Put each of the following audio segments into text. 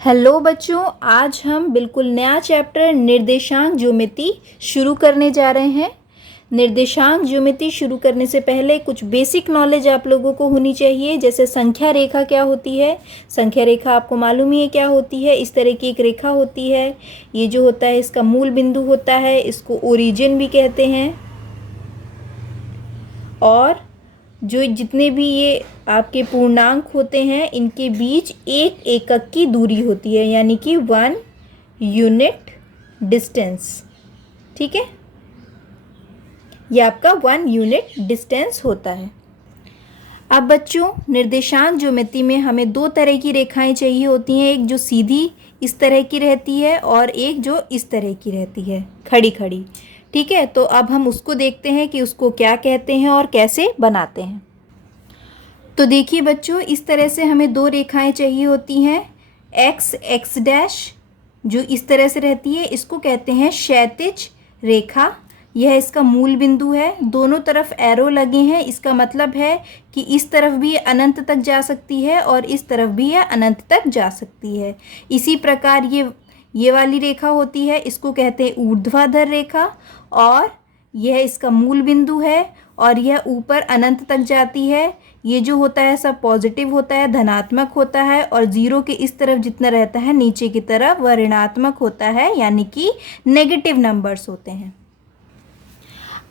Hello बच्चों, आज हम बिल्कुल नया चैप्टर निर्देशांक ज्योमेट्री शुरू करने जा रहे हैं। निर्देशांक ज्योमेट्री शुरू करने से पहले कुछ बेसिक नॉलेज आप लोगों को होनी चाहिए, जैसे संख्या रेखा क्या होती है। संख्या रेखा आपको मालूम ही है क्या होती है। इस तरह की एक रेखा होती है, ये जो होता है इसका मूल बिंदु होता है, इसको ओरिजिन भी कहते हैं। और जो जितने भी ये आपके पूर्णांक होते हैं, इनके बीच एक एकक की दूरी होती है, यानी कि 1 यूनिट डिस्टेंस। ठीक है, ये आपका 1 यूनिट डिस्टेंस होता है। अब बच्चों, निर्देशांक ज्योमेट्री में हमें दो तरह की रेखाएं चाहिए होती हैं, एक जो सीधी इस तरह की रहती है और एक जो इस तरह की रहती है, खड़ी खड़ी। ठीक है, तो अब हम उसको देखते हैं कि उसको क्या कहते हैं और कैसे बनाते हैं। तो देखिए बच्चों, इस तरह से हमें दो रेखाएं चाहिए होती हैं। एक्स डैश जो इस तरह से रहती है, इसको कहते हैं क्षैतिज रेखा। यह इसका मूल बिंदु है। दोनों तरफ एरो लगे हैं, इसका मतलब है कि इस तरफ भी अनंत तक जा सकती है और इस तरफ भी यह अनंत तक जा सकती है। इसी प्रकार ये वाली रेखा होती है, इसको कहते हैं ऊर्ध्वाधर रेखा, और यह इसका मूल बिंदु है और यह ऊपर अनंत तक जाती है। ये जो होता है सब पॉजिटिव होता है, धनात्मक होता है, और जीरो के इस तरफ जितना रहता है नीचे की तरफ वह ऋणात्मक होता है, यानी कि नेगेटिव नंबर्स होते हैं।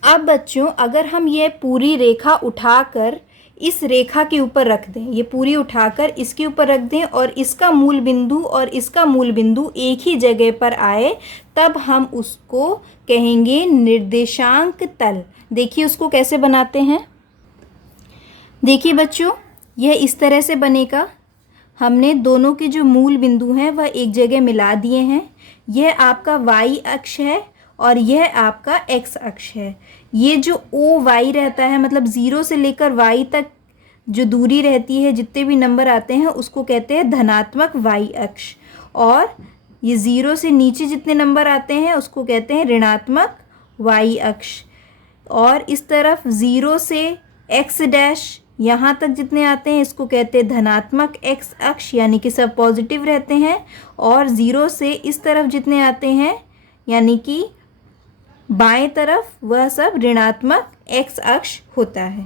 अब बच्चों, अगर हम ये पूरी रेखा उठाकर इस रेखा के ऊपर रख दें, ये पूरी उठाकर इसके ऊपर रख दें और इसका मूल बिंदु और इसका मूल बिंदु एक ही जगह पर आए, तब हम उसको कहेंगे निर्देशांक तल। देखिए उसको कैसे बनाते हैं। देखिए बच्चों, यह इस तरह से बनेगा। हमने दोनों के जो मूल बिंदु हैं वह एक जगह मिला दिए हैं। यह आपका y अक्ष है और यह आपका x अक्ष है। ये जो OY रहता है, मतलब 0 से लेकर y तक जो दूरी रहती है, जितने भी नंबर आते हैं उसको कहते हैं धनात्मक y अक्ष, और ये 0 से नीचे जितने नंबर आते हैं उसको कहते हैं ऋणात्मक y अक्ष। और इस तरफ 0 से x डैश यहाँ तक जितने आते हैं इसको कहते हैं धनात्मक x अक्ष, यानी कि सब पॉजिटिव रहते हैं। और 0 से इस तरफ जितने आते हैं, यानी कि बाएं तरफ, वह सब ऋणात्मक x अक्ष होता है।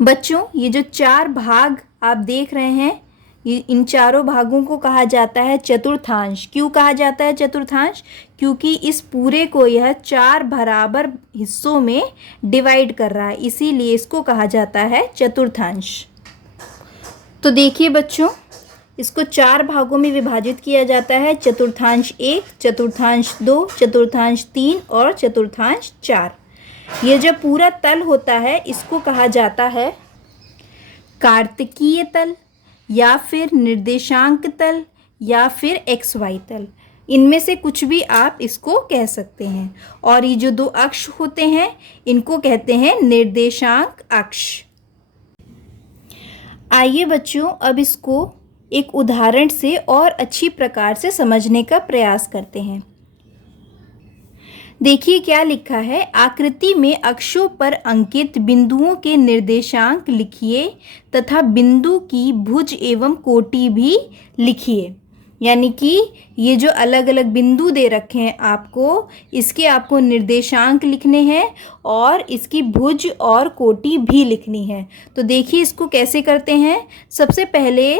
बच्चों, ये जो चार भाग आप देख रहे हैं, ये इन चारों भागों को कहा जाता है चतुर्थांश। क्यों कहा जाता है चतुर्थांश? क्योंकि इस पूरे को यह 4 बराबर हिस्सों में डिवाइड कर रहा है, इसीलिए इसको कहा जाता है चतुर्थांश। तो देखिए बच्चों, इसको 4 भागों में विभाजित किया जाता है, चतुर्थांश 1, चतुर्थांश 2, चतुर्थांश 3 और चतुर्थांश 4। ये जब पूरा तल होता है इसको कहा जाता है कार्तकीय तल, या फिर निर्देशांक तल, या फिर XY तल। इनमें से कुछ भी आप इसको कह सकते हैं। और ये जो दो अक्ष होते हैं इनको कहते हैं निर्देशांक अक्ष। आइए बच्चों, अब इसको एक उदाहरण से और अच्छी प्रकार से समझने का प्रयास करते हैं। देखिए क्या लिखा है। आकृति में अक्षों पर अंकित बिंदुओं के निर्देशांक लिखिए तथा बिंदु की भुज एवं कोटि भी लिखिए। यानी कि ये जो अलग अलग बिंदु दे रखे हैं आपको, इसके आपको निर्देशांक लिखने हैं और इसकी भुज और कोटि भी लिखनी है। तो देखिए इसको कैसे करते हैं। सबसे पहले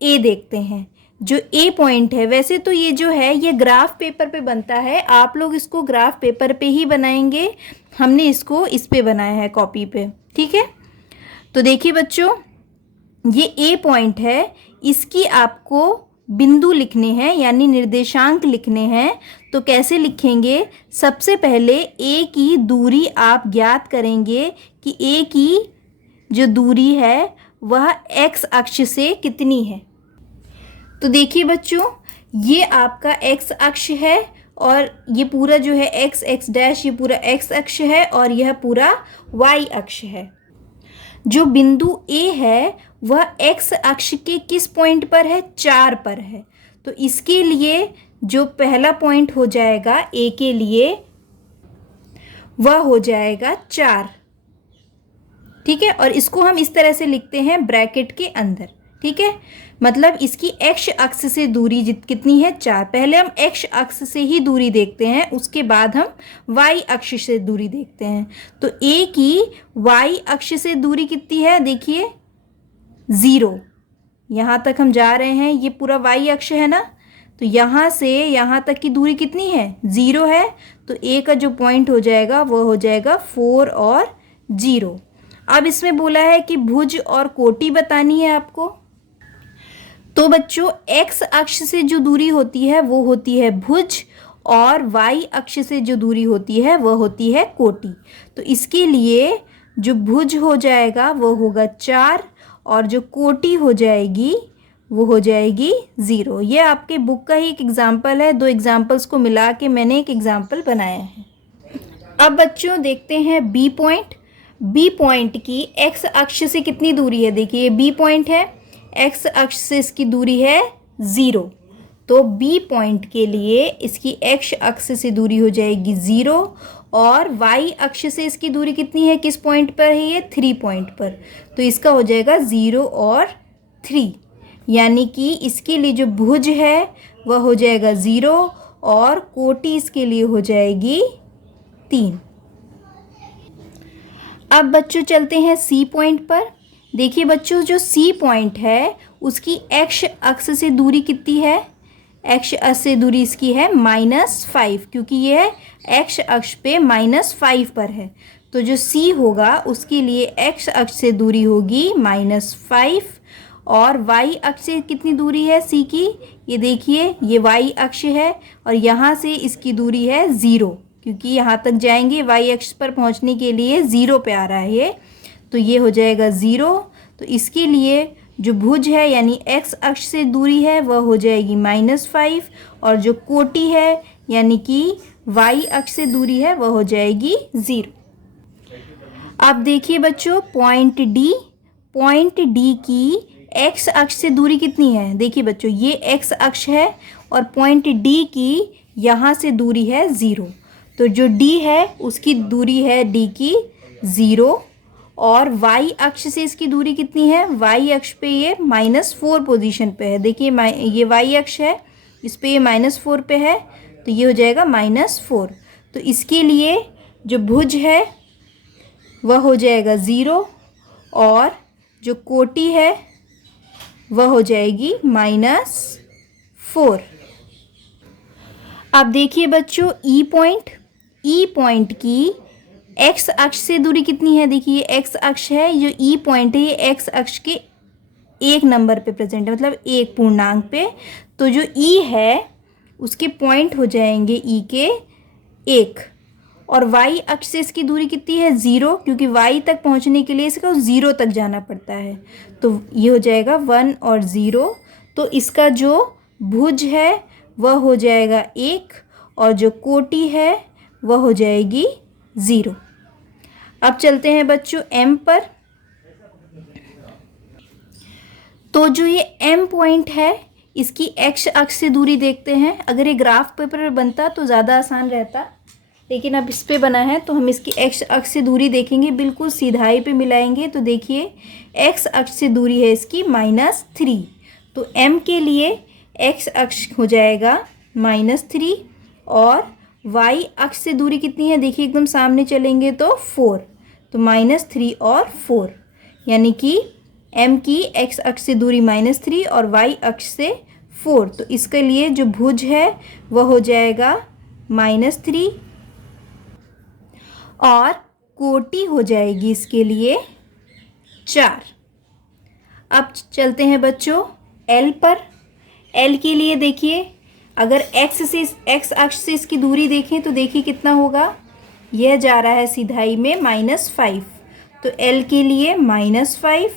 ए देखते हैं। जो ए पॉइंट है, वैसे तो ये जो है ये ग्राफ पेपर पे बनता है, आप लोग इसको ग्राफ पेपर पे ही बनाएंगे। हमने इसको इस पे बनाया है, कॉपी पे। ठीक है, तो देखिए बच्चों, ये ए पॉइंट है, इसकी आपको बिंदु लिखने हैं, यानी निर्देशांक लिखने हैं। तो कैसे लिखेंगे? सबसे पहले ए की दूरी आप ज्ञात करेंगे कि ए की जो दूरी है वह x अक्ष से कितनी है। तो देखिए बच्चों, ये आपका x अक्ष है और ये पूरा जो है x डैश, ये पूरा x अक्ष है और यह पूरा y अक्ष है। जो बिंदु A है वह x अक्ष के किस पॉइंट पर है? 4 पर है। तो इसके लिए जो पहला पॉइंट हो जाएगा A के लिए, वह हो जाएगा 4। ठीक है, और इसको हम इस तरह से लिखते हैं ब्रैकेट के अंदर। ठीक है, मतलब इसकी एक्स अक्ष से दूरी कितनी है 4। पहले हम एक्स अक्ष से ही दूरी देखते हैं, उसके बाद हम वाई अक्ष से दूरी देखते हैं। तो ए की वाई अक्ष से दूरी कितनी है, देखिए 0। यहाँ तक हम जा रहे हैं, ये पूरा वाई अक्ष है ना, तो यहाँ से यहाँ तक की दूरी कितनी है 0 है। तो ए का जो पॉइंट हो जाएगा वो हो जाएगा 4 और 0। अब इसमें बोला है कि भुज और कोटि बतानी है आपको। तो बच्चों एक्स अक्ष से जो दूरी होती है वो होती है भुज, और वाई अक्ष से जो दूरी होती है वह होती है कोटि। तो इसके लिए जो भुज हो जाएगा वो होगा 4, और जो कोटि हो जाएगी वो हो जाएगी 0। ये आपके बुक का ही एक एग्जाम्पल है, 2 एग्जाम्पल्स को मिला के मैंने एक एग्जाम्पल बनाया है। अब बच्चों देखते हैं बी पॉइंट। बी पॉइंट की एक्स अक्ष से कितनी दूरी है, देखिए ये बी पॉइंट है, एक्स अक्ष से इसकी दूरी है 0। तो बी पॉइंट के लिए इसकी एक्स अक्ष से दूरी हो जाएगी 0, और वाई अक्ष से इसकी दूरी कितनी है, किस पॉइंट पर है ये 3 पॉइंट पर। तो इसका हो जाएगा 0 और 3, यानी कि इसके लिए जो भुज है वह हो जाएगा 0, और कोटि इसके लिए हो जाएगी 3। अब बच्चों चलते हैं सी पॉइंट पर। देखिए बच्चों, जो सी पॉइंट है उसकी एक्स अक्ष से दूरी कितनी है, एक्स अक्ष से दूरी इसकी है -5, क्योंकि यह एक्स अक्ष पे -5 पर है। तो जो सी होगा उसके लिए एक्स अक्ष से दूरी होगी -5, और वाई अक्ष से कितनी दूरी है सी की, ये देखिए ये वाई अक्ष है, और यहाँ से इसकी दूरी है 0, क्योंकि यहाँ तक जाएंगे वाई अक्ष पर पहुँचने के लिए 0 पे आ रहा है ये, तो ये हो जाएगा 0। तो इसके लिए जो भुज है यानी एक्स अक्ष से दूरी है वह हो जाएगी -5, और जो कोटि है यानी कि वाई अक्ष से दूरी है वह हो जाएगी 0। अब देखिए बच्चों पॉइंट डी। पॉइंट डी की एक्स अक्ष से दूरी कितनी है, देखिए बच्चों ये एक्स अक्ष है, और पॉइंट डी की यहाँ से दूरी है 0। तो जो डी है उसकी दूरी है डी की 0, और वाई अक्ष से इसकी दूरी कितनी है, वाई अक्ष पे ये -4 पोजीशन पे है। देखिए ये वाई अक्ष है, इस पे ये -4 पे है, तो ये हो जाएगा -4। तो इसके लिए जो भुज है वह हो जाएगा 0, और जो कोटि है वह हो जाएगी -4। अब देखिए बच्चों ई पॉइंट। ई पॉइंट की एक्स अक्ष से दूरी कितनी है, देखिए एक्स अक्ष है, जो ई पॉइंट है ये एक्स अक्ष के 1 नंबर पे प्रेजेंट है, मतलब 1 पूर्णांक पे। तो जो ई है उसके पॉइंट हो जाएंगे ई के 1, और वाई अक्ष से इसकी दूरी कितनी है 0, क्योंकि वाई तक पहुंचने के लिए इसको 0 तक जाना पड़ता है। तो ये हो जाएगा 1 और 0। तो इसका जो भुज है वह हो जाएगा 1, और जो कोटि है वह हो जाएगी 0। अब चलते हैं बच्चों एम पर। तो जो ये एम पॉइंट है इसकी एक्स अक्ष से दूरी देखते हैं। अगर ये ग्राफ पेपर पर बनता तो ज़्यादा आसान रहता, लेकिन अब इस पे बना है तो हम इसकी एक्स अक्ष से दूरी देखेंगे, बिल्कुल सीधाई पे मिलाएंगे। तो देखिए एक्स अक्ष से दूरी है इसकी -3, तो एम के लिए एक्स अक्ष हो जाएगा -3, और वाई अक्ष से दूरी कितनी है, देखिए एकदम सामने चलेंगे तो 4, तो -3 और 4, यानी कि एम की एक्स अक्ष से दूरी -3 और वाई अक्ष से 4। तो इसके लिए जो भुज है वह हो जाएगा -3, और कोटि हो जाएगी इसके लिए 4। अब चलते हैं बच्चों एल पर। एल के लिए देखिए अगर एक्स अक्ष से इसकी दूरी देखें तो देखिए कितना होगा, यह जा रहा है सीधाई में -5, तो एल के लिए -5,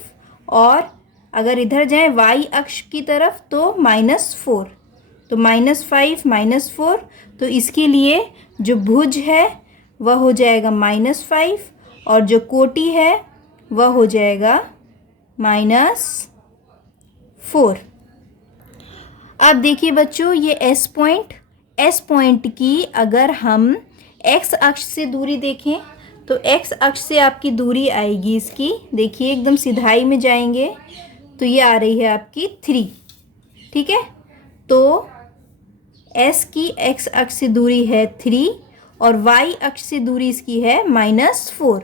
और अगर इधर जाएं वाई अक्ष की तरफ तो -4, तो -5 -4, तो इसके लिए जो भुज है वह हो जाएगा -5, और जो कोटि है वह हो जाएगा -4। अब देखिए बच्चों ये एस पॉइंट। एस पॉइंट की अगर हम एक्स अक्ष से दूरी देखें तो एक्स अक्ष से आपकी दूरी आएगी इसकी, देखिए एकदम सीधाई में जाएंगे तो तो ये आ रही है आपकी 3। ठीक है, तो S की x अक्ष से दूरी है 3 और y अक्ष से दूरी इसकी है -4।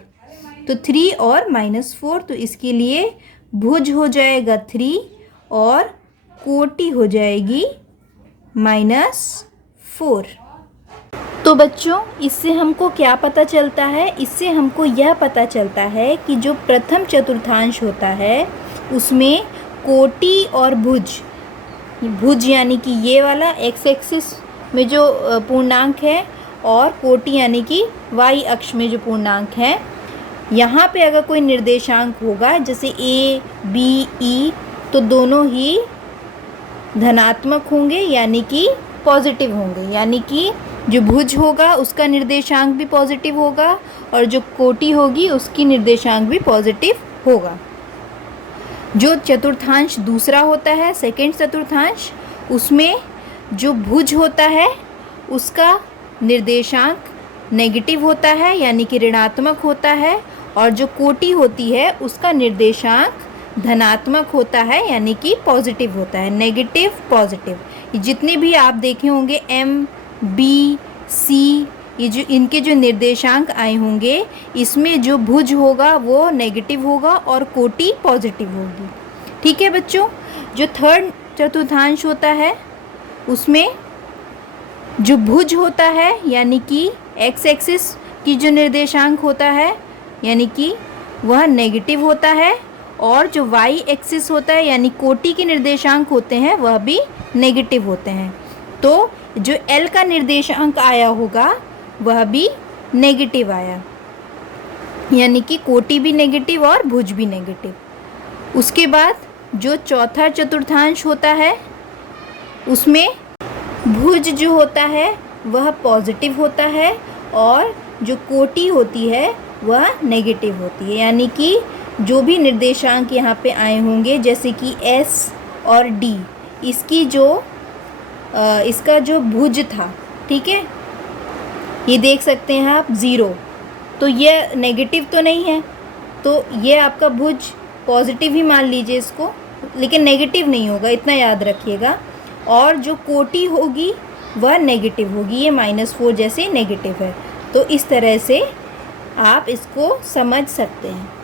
तो 3 और -4, तो इसके लिए भुज हो जाएगा 3 और कोटि हो जाएगी -4। तो बच्चों, इससे हमको क्या पता चलता है? इससे हमको यह पता चलता है कि जो प्रथम चतुर्थांश होता है उसमें कोटि और भुज, भुज यानी कि ये वाला x एक्सिस में जो पूर्णांक है और कोटि यानी कि y अक्ष में जो पूर्णांक है, यहाँ पे अगर कोई निर्देशांक होगा जैसे a, b, e, तो दोनों ही धनात्मक होंगे यानी कि पॉजिटिव होंगे। यानी कि जो भुज होगा उसका निर्देशांक भी पॉजिटिव होगा और जो कोटि होगी उसकी निर्देशांक भी पॉजिटिव होगा। जो चतुर्थांश दूसरा होता है, सेकंड चतुर्थांश, उसमें जो भुज होता है उसका निर्देशांक नेगेटिव होता है यानी कि ऋणात्मक होता है और जो कोटि होती है उसका निर्देशांक धनात्मक होता है यानी कि पॉजिटिव होता है, नेगेटिव पॉजिटिव। जितने भी आप देखे होंगे M, B, C, ये जो इनके जो निर्देशांक आए होंगे, इसमें जो भुज होगा वो नेगेटिव होगा और कोटि पॉजिटिव होगी। ठीक है बच्चों, जो थर्ड चतुर्थांश होता है उसमें जो भुज होता है यानी कि x एक्सिस की जो निर्देशांक होता है यानी कि वह नेगेटिव होता है और जो y एक्सिस होता है यानी कोटि के निर्देशांक होते हैं वह भी नेगेटिव होते हैं। तो जो L का निर्देशांक आया होगा वह भी नेगेटिव आया यानी कि कोटि भी नेगेटिव और भुज भी नेगेटिव। उसके बाद जो चौथा चतुर्थांश होता है उसमें भुज जो होता है वह पॉजिटिव होता है और जो कोटि होती है वह नेगेटिव होती है। यानी कि जो भी निर्देशांक यहाँ पे आए होंगे जैसे कि S और D, इसकी जो इसका जो भुज था, ठीक है, ये देख सकते हैं आप 0, तो ये नेगेटिव तो नहीं है, तो ये आपका भुज पॉजिटिव ही मान लीजिए इसको, लेकिन नेगेटिव नहीं होगा, इतना याद रखिएगा। और जो कोटि होगी वह नेगेटिव होगी, ये -4 जैसे नेगेटिव है। तो इस तरह से आप इसको समझ सकते हैं।